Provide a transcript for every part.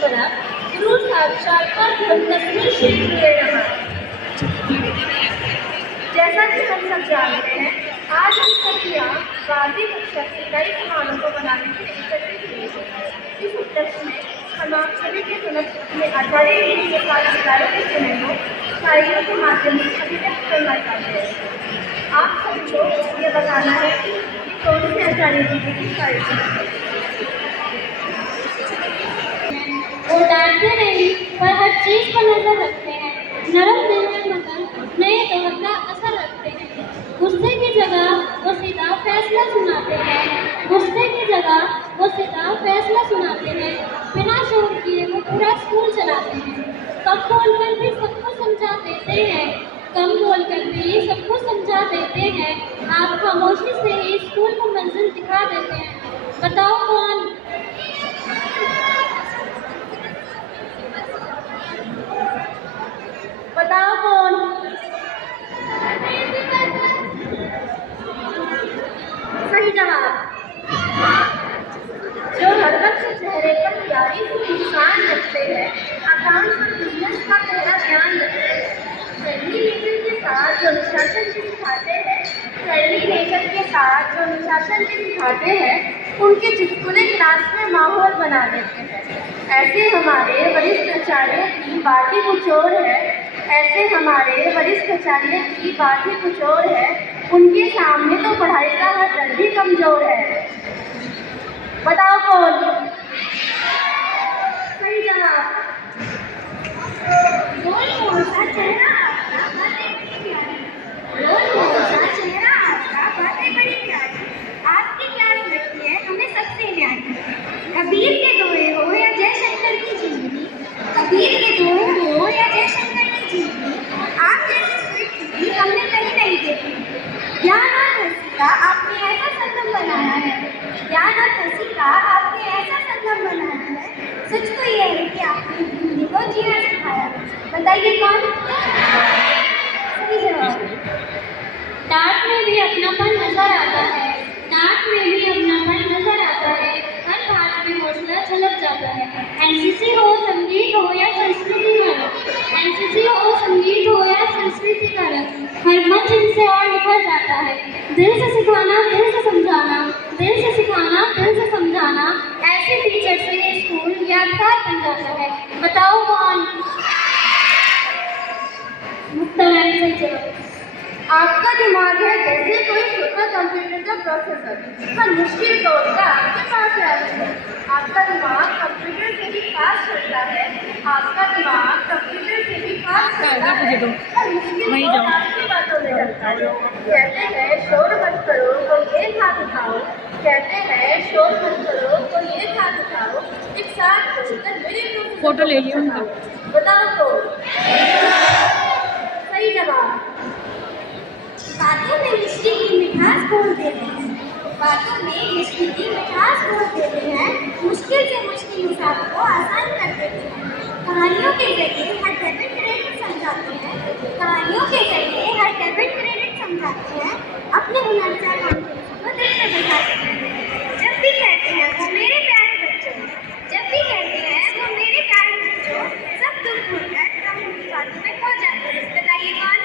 ईश्वरा गुरु साक्षात परब्रह्म तस्मै श्री गुरुवे नमः। जैसा कि हम सब जानते हैं, आज हम सब यहाँ 12वीं कक्षा के कई समारोह को मनाने के लिए एकत्रित हुए हैं। इस उपलक्ष्य में हम आप सभी के समक्ष अपने आचार्य जी के साथ विचारों के समय को शायरियों के माध्यम से अभिव्यक्त करना चाहते हैं। आप सभी को ये बताना है कि कौन से आचार्य जी की शायरी है। वो डांटते नहीं पर हर चीज पर नजर रखते हैं। नरम दिल में मगर नए दौर का असर रखते हैं। गुस्से की जगह वो सीधा फैसला सुनाते हैं। गुस्से की जगह वो सीधा फैसला सुनाते हैं। बिना शोर किए वो पूरा स्कूल चलाते हैं। कम बोलकर भी सबको समझा देते हैं। कम बोलकर भी सबको समझा देते हैं। आप खामोशी से ही स्कूल को मंजिल दिखा देते हैं। बताओ कौन? बताओ कौन? सही जवाब। जो हर वक्त चेहरे पर प्यारी सी मुस्कान रखते हैं, अकाउंट और बिजनेस का पूरा ध्यान रखते हैं। फ्रेंडली नेचर के साथ जो अनुशासन भी सिखाते हैं, उनके चुटकुले क्लास में माहौल बना देते हैं। ऐसे हमारे वरिष्ठ आचार्य की बात ही कुछ और है। उनके सामने तो पढ़ाई का हर डर भी कमजोर है। बताओ कौन? सही जवाब। आपकी क्लास लगती है हमें सबसे न्यारी। कबीर के दोहे हो या जयशंकर की जीवनी, आप जैसी स्वीट चीज़ हमने कहीं नहीं देखी। ज्ञान और हंसी का आपने ऐसा संगम बनाया है। सच तो यह है कि आपने जिंदगी को जीना सिखाया। बताइए कौन? सही जवाब। डांट में भी अपनापन नजर आता है। हर बात में हौसला झलक जाता है। एनसीसी हो, संगीत हो या संस्कृति का रंग, हर मंच इनसे और निखर जाता है। दिल से सिखाना, दिल से समझाना, ऐसे टीचर से ये स्कूल यादगार बन जाता है। बताओ कौन? आपका दिमाग है जैसे कोई छोटा कंप्यूटर का प्रोसेसर। हर मुश्किल दौर का आपके पास है। आपका दिमाग कंप्यूटर से भी फास्ट चलता है। हर मुश्किल दौर आपकी बातों में चलता है। कहते हैं शोर मत करो, कोई एक हाथ उठाओ। एक साथ बोलकर मेरे फोटो ले लियो उनका। बताओ तो। सही जवाब। बातों में मिश्री की मिठास घोल देते हैं। मुश्किल से मुश्किल हिसाब को आसान कर देते हैं। कहानियों के जरिए हर डेबिट क्रेडिट समझाते हैं। अपने हुनर से को दिल में बसाते हैं। जब भी कहते हैं वो मेरे प्यारे बच्चों, सब दुख भूलकर हम उनकी बातों में खो जाते हैं। बताइए कौन?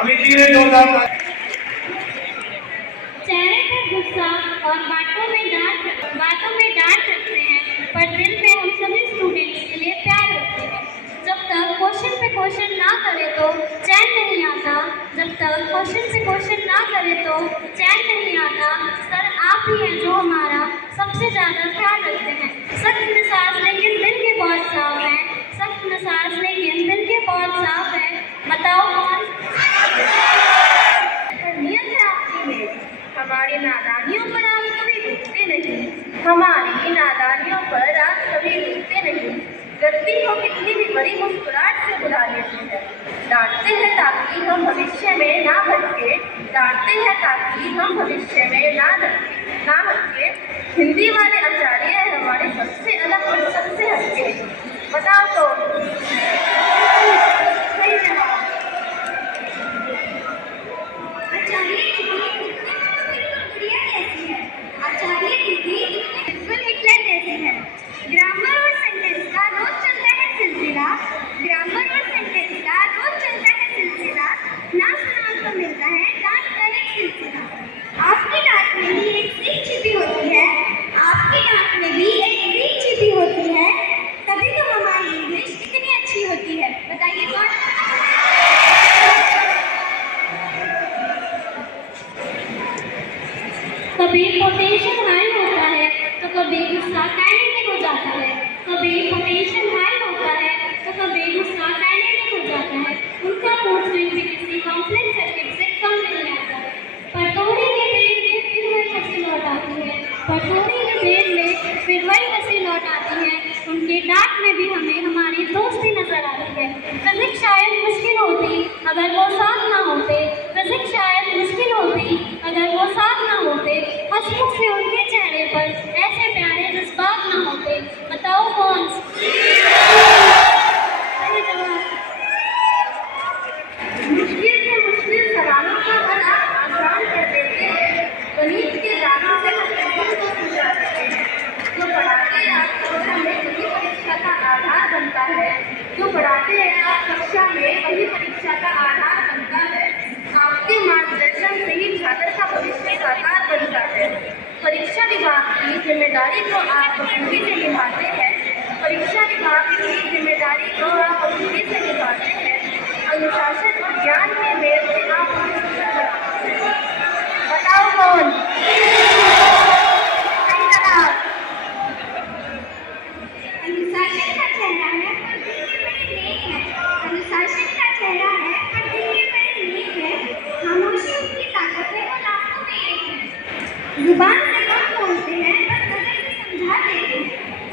अमित जी ने जोरदार चेहरे पर गुस्सा और बातों में डांट रखते हैं, पर दिल में हम सभी स्टूडेंट्स के लिए प्यार रखते हैं। जब तक क्वेश्चन पे क्वेश्चन ना करे तो चैन नहीं आता। सर आप ही हैं जो हमारा सबसे ज्यादा ख्याल रखते हैं। सख्त मिजाज लेकिन दिल के बहुत साफ है। बताओ कौन? नियत है आपकी मेरी। हमारी नादानियों पर आप कभी रुकते नहीं। गलती हो कितनी भी बड़ी मुस्कुराहट से बुला लेते हैं। डांटते हैं ताकि हम भविष्य में ना भटके। हिंदी वाले आचार्य हमारे सबसे अलग और सबसे हटके। बताओ तो। सही जवाब। आचार्य को मिलता है डांट का एक सिलसिला। आपकी डांट में भी एक सीख छिपी होती है, आपकी डांट में भी एक सीख छिपी होती है, तभी तो हमारी इंग्लिश इतनी अच्छी होती है। बताइए कौन? कभी पोटेंशियल हाई होता है तो कभी गुस्सा काइनेटिक हो जाता है, कभी पोटेंशियल हाई होता है तो कभी गुस्सा काइनेटिक हो जाता है। उनका मूड स्विंग भी किसी कॉम्प्लेक्स सर्किट से कम नहीं आता है। पर थोड़ी ही देर में फिर वही हंसी लौट आती है, पर थोड़ी ही देर में फिर वही हंसी लौट आती है। उनके डांट में भी हमें हमारी दोस्ती नजर आती है। फिजिक्स शायद मुश्किल होती अगर वो साथ ना होते, फिजिक्स शायद मुश्किल होती अगर वो साथ ना होते, हंसमुख से उनके चेहरे पर ऐसे प्यारे जज्बात ना होते। बताओ कौन? सही जवाब। मुश्किल से मुश्किल सवालों का हल आप आसान कर देते हैं। गणित के दानों से हम सभी को समझा सकते हैं। जो पढ़ाते हैं आप कक्षा में वही परीक्षा का आधार बनता है, जो पढ़ाते हैं आप कक्षा में वही परीक्षा का आधार बनता है। आपके मार्गदर्शन से ही छात्र का भविष्य साकार बनता है। परीक्षा विभाग की जिम्मेदारी को आप बखूबी से निभाते हैं, परीक्षा विभाग की जिम्मेदारी को आप बखूबी से निभाते हैं। अनुशासन और ज्ञान के मेल से आप उन्हें सफल बनाते हैं। बताओ कौन? सही जवाब। अनुशासन का चेहरा है पर दिल के बड़े नेक है, अनुशासन का चेहरा है पर दिल के बड़े नेक है। खामोशी उनकी ताकत है, वो लाखों में एक है। जुबान से कम बोलते हैं बस नजर से समझा देते हैं,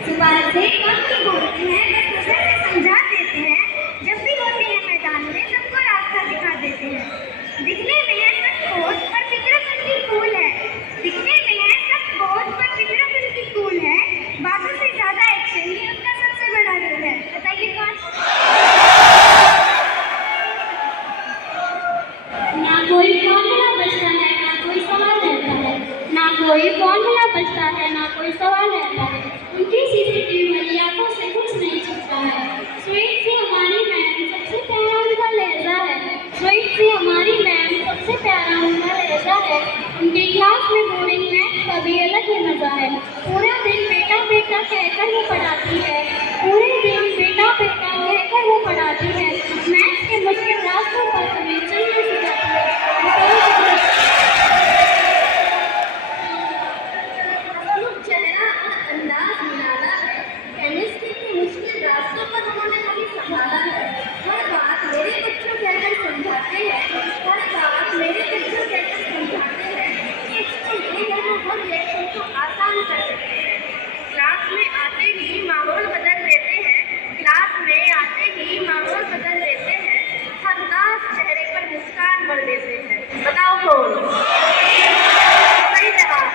जुबान से कम ही बोलते हैं बस नजर से समझा देते हैं। जब भी होते हैं मैदान में सबको रास्ता दिखा देते हैं। दिखने में है सख्त बोझ पर फितरत उनकी कूल है, दिखने में है सख्त बोझ पर फितरत उनकी कूल है। बातों से ज्यादा एक्शन ही उनका सबसे बड़ा रोल है। बताइए कौन? ना कोई फॉर्मूला बचता है ना कोई सवाल रहता है, ना कोई फॉर्मूला बचता है ना कोई सवाल रहता है। उनकी सीसीटीवी वाली आंखों से कुछ नहीं छिपता है। स्वीट सी हमारी मैम सबसे प्यारा उनका लहजा है, स्वीट सी हमारी मैम सबसे प्यारा उनका लहजा है। उनके क्लास में बोरिंग मैथ का भी अलग ही मजा है। पूरा दिन बेटा बेटा कहकर वो पढ़ाती है, पूरे दिन बेटा बेटा कहकर वो पढ़ाती है। मैथ्स के मुश्किल रास्तों पर हमें चलने सिखाती है। हसमुख चेहरा और अंदाज निराला है। केमिस्ट्री के मुश्किल रास्तों पर उन्होंने हमें संभाला है। हर बात मेरे बच्चों कहकर समझाते हैं, हर बात मेरे बच्चों कहकर समझाते हैं। इसलिए यहाँ हर रिएक्शन को आसान कर देते हैं। क्लास में आते ही माहौल बदल देते हैं, क्लास में आते ही माहौल बदल देते हैं। हर उदास चेहरे पर मुस्कान भर देते हैं। बताओ कौन? सही जवाब।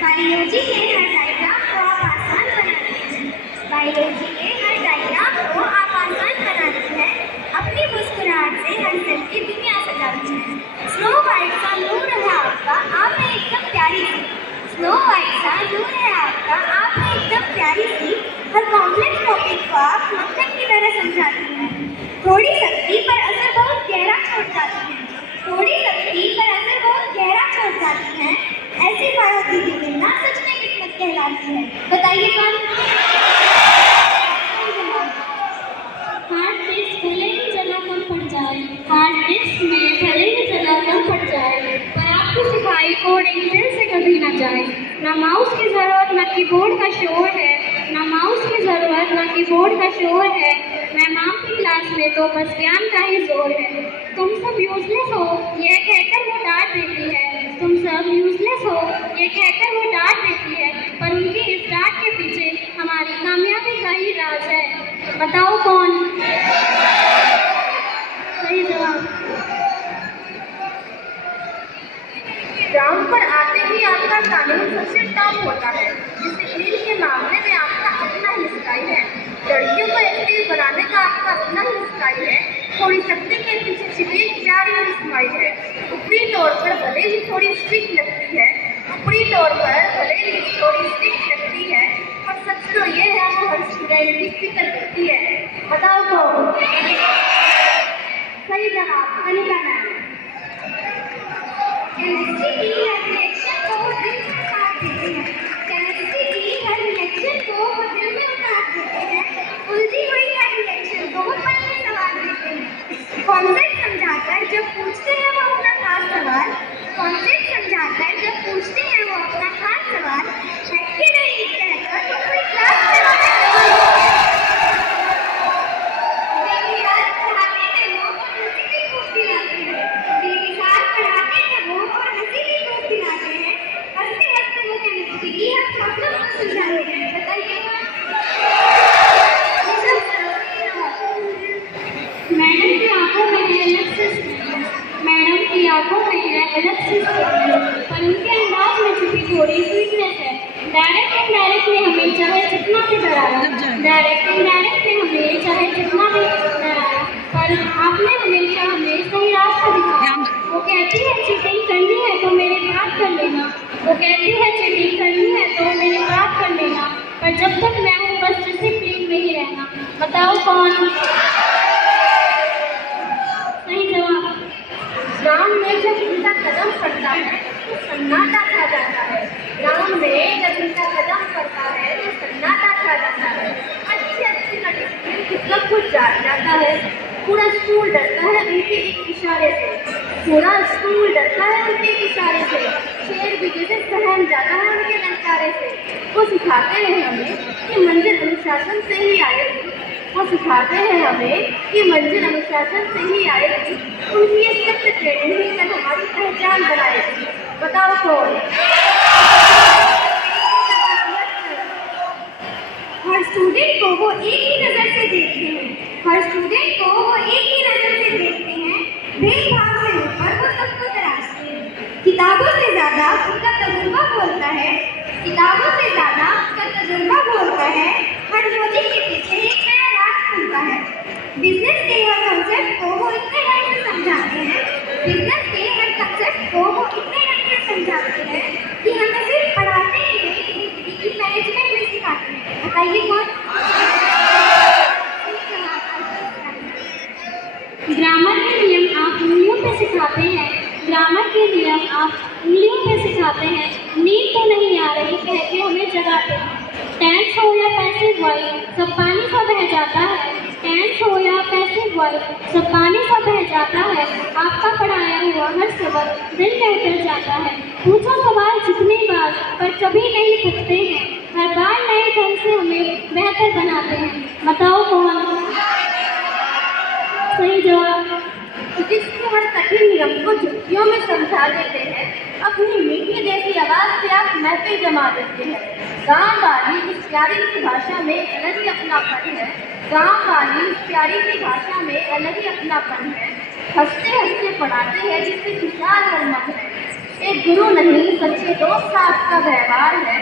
बायोलॉजी के हर डायग्राम को आप आसान बनाते हैं, बायोलॉजी के हर डायग्राम को आप आसान बनाते हैं। अपनी मुस्कुराहट से हर सेल की दुनिया सजाते हैं। स्नो वाइट सा नूर है आपका, आप हैं एकदम प्यारी सी, स्नो वाइट सा नूर है आपका, आप हैं एकदम प्यारी सी। हर कॉम्प्लेक्स टॉपिक को आप मक्खन की तरह समझाती हैं। थोड़ी शक्ति पर असर बहुत गहरा छोड़ जाती है, थोड़ी शक्ति पर असर बहुत गहरा छोड़ जाती है। ऐसी बायों की मिलना सच में किस्मत कहलाती है। बताइए कौन? हार्ड डिस्क भले ही जगह कम पड़ जाए, हार्ड डिस्क में भले ही जगह कम पड़ जाए, पर आपकी सिखाई कोडिंग दिल से कभी ना जाए। ना माउस की जरूरत ना कीबोर्ड का शोर है, ना माउस की जरूरत ना कीबोर्ड का शोर है। मैं माम की क्लास में तो बस ज्ञान का ही जोर है। तुम सब यूजलेस हो ये कहकर वो डांट देती है, तुम सब यूजलेस हो ये कहकर वो डांट देती है, पर उनकी इस डांट के पीछे हमारी कामयाबी का ही राज है। बताओ कौन? सही जवाब। ग्राउंड पर आते ही आपका कानून सबसे टॉप होता है। डिसिप्लिन के मामले में आपका अपना ही स्टाइल है, लड़कियों को एक्टिव बनाने का आपका अपना ही स्टाइल है। थोड़ी शक्ति के पीछे छिपी एक प्यारी सी स्माइल है। ऊपरी तौर पर भले ही थोड़ी स्ट्रिक्ट लगती है, ऊपरी तौर पर भले ही थोड़ी स्ट्रिक्ट लगती है, पर सच तो ये है वो हर स्टूडेंट की फिक्र करती है। बताओ कौन? सही जवाब कनिका मैम। केमिस्ट्री की हर रिएक्शन को वो दिल में उतार देते हैं। केमिस्ट्री की हर रिएक्शन को वो दिल में उतार देते हैं। उलझी हुई हर रिएक्शन को वो पल में संवार देते हैं। कॉन्सेप्ट समझाकर जब पूछते हैं वो अपना खास सवाल, कॉन्सेप्ट समझाकर जब पूछते हैं वो अपना खास सवाल, है कि नहीं कहकर वो पूरी क्लास में रोने लगते हैं। बेमिसाल पढ़ाते हैं वो और हंसी भी खूब दिलाते हैं। बेमिसाल पढ़ाते हैं वो और हंसी भी खूब दिलाते हैं। हंसते हंसते वो केमिस्ट्री की हर प्रॉब्लम को सुलझाते हैं। बताइए मैडम की आंखों में है अलग से स्वीटनेस, मैडम की आंखों में है अलग से स्वीटनेस, पर उनके अंदाज में छुपी थोड़ी स्वीटनेस है। डायरेक्ट इनडायरेक्ट ने हमें चाहे जितना भी डराया, डायरेक्ट इनडायरेक्ट ने हमें चाहे जितना भी डराया, पर आपने हमेशा हमें सही रास्ता दिखाया। वो कहती है चीटिंग करनी है तो मेरे बात कर लेना, वो कहती है चीटिंग करनी है तो मेरे बात कर लेना, पर जब तक मैं हूँ बस डिसिप्लिन में ही रहना। बताओ कौन सही जवाब? गांव में जब इनका कदम पड़ता है तो सन्नाटा छा जाता है। गांव में जब इनका कदम पड़ता है तो सन्नाटा छा जाता है। अच्छी अच्छी लड़की कितना कुछ जान जाता है। पूरा स्कूल डरता है उनके एक इशारे से, पूरा स्कूल डरता है उनके एक इशारे से। शेर भी जैसे सहम जाता है उनके ललकारे से। वो सिखाते हैं हमें कि मंजिल अनुशासन से ही आएगी। वो सिखाते हैं हमें कि मंजिल अनुशासन से ही आएगी। उनकी ये सख्त ट्रेनिंग ही कल हमारी पहचान बनाएगी। बताओ कौन? हर स्टूडेंट को वो एक ही नज़र से देखते हैं। हर स्टूडेंट को वो एक ही नज़र से देखते हैं। भेदभाव से ऊपर वो सबको तराशते हैं। किताबों से ज़्यादा उनका तजुर्बा बोलता है। किताबों से ज़्यादा उनका तजुर्बा बोलता है। हर लॉजिक के पीछे एक नया राज खुलता है। बिजनेस के हर कंसेप्ट को वो इतने ढंग से समझाते हैं। बिजनेस के हर कंसेप्ट को वो इतने ढंग से समझाते हैं कि हमें सिर्फ पढ़ाते ही नहीं, बल्कि मैनेजमेंट भी सिखाते हैं। बताइए कौन? ग्रामर के नियम आप उंगलियों पे सिखाते हैं, ग्रामर के नियम आप उंगलियों पे सिखाते हैं। नींद तो नहीं आ रही कह के हमें जगाते हैं। टेंस हो या पैसिव वॉइस सब पानी सा बह जाता है। टेंस हो या पैसिव वॉइस सब पानी सा बह जाता है। आपका पढ़ाया हुआ हर सबक दिल में उतर जाता है। पूछो सवाल जितनी बार पर कभी नहीं थकते हैं। हर बार नए ढंग से हमें बेहतर बनाते हैं। बताओ कौन सही जवाब? जिसके हर कठिन नियम को झुक्कियों में समझा देते हैं। अपनी मीठी जैसी आवाज़ से आप महफिल जमा देते हैं। गाँव वाली इस प्यारी सी भाषा में अलग ही अपनापन है। गाँव वाली इस प्यारी सी भाषा में अलग ही अपनापन है। हंसते हंसते पढ़ाते हैं जिससे खुशहाल हर मन है। एक गुरु नहीं सच्चे दोस्त सा आपका व्यवहार है।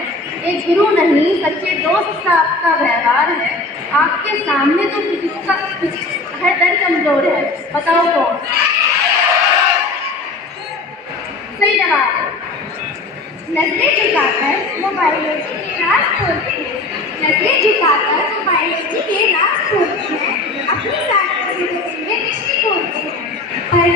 एक गुरु नहीं सच्चे दोस्त सा आपका व्यवहार है। आपके सामने तो फिजिक्स है डर कमजोर है। बताओ कौन? सही जवाब। नजरें झुकाकर वो बायोलॉजी के राज खोलते हैं। नजरें झुकाकर वो बायोलॉजी के राज खोलते हैं। अपनी सारी चीजों में मिश्री खोलते हैं। पर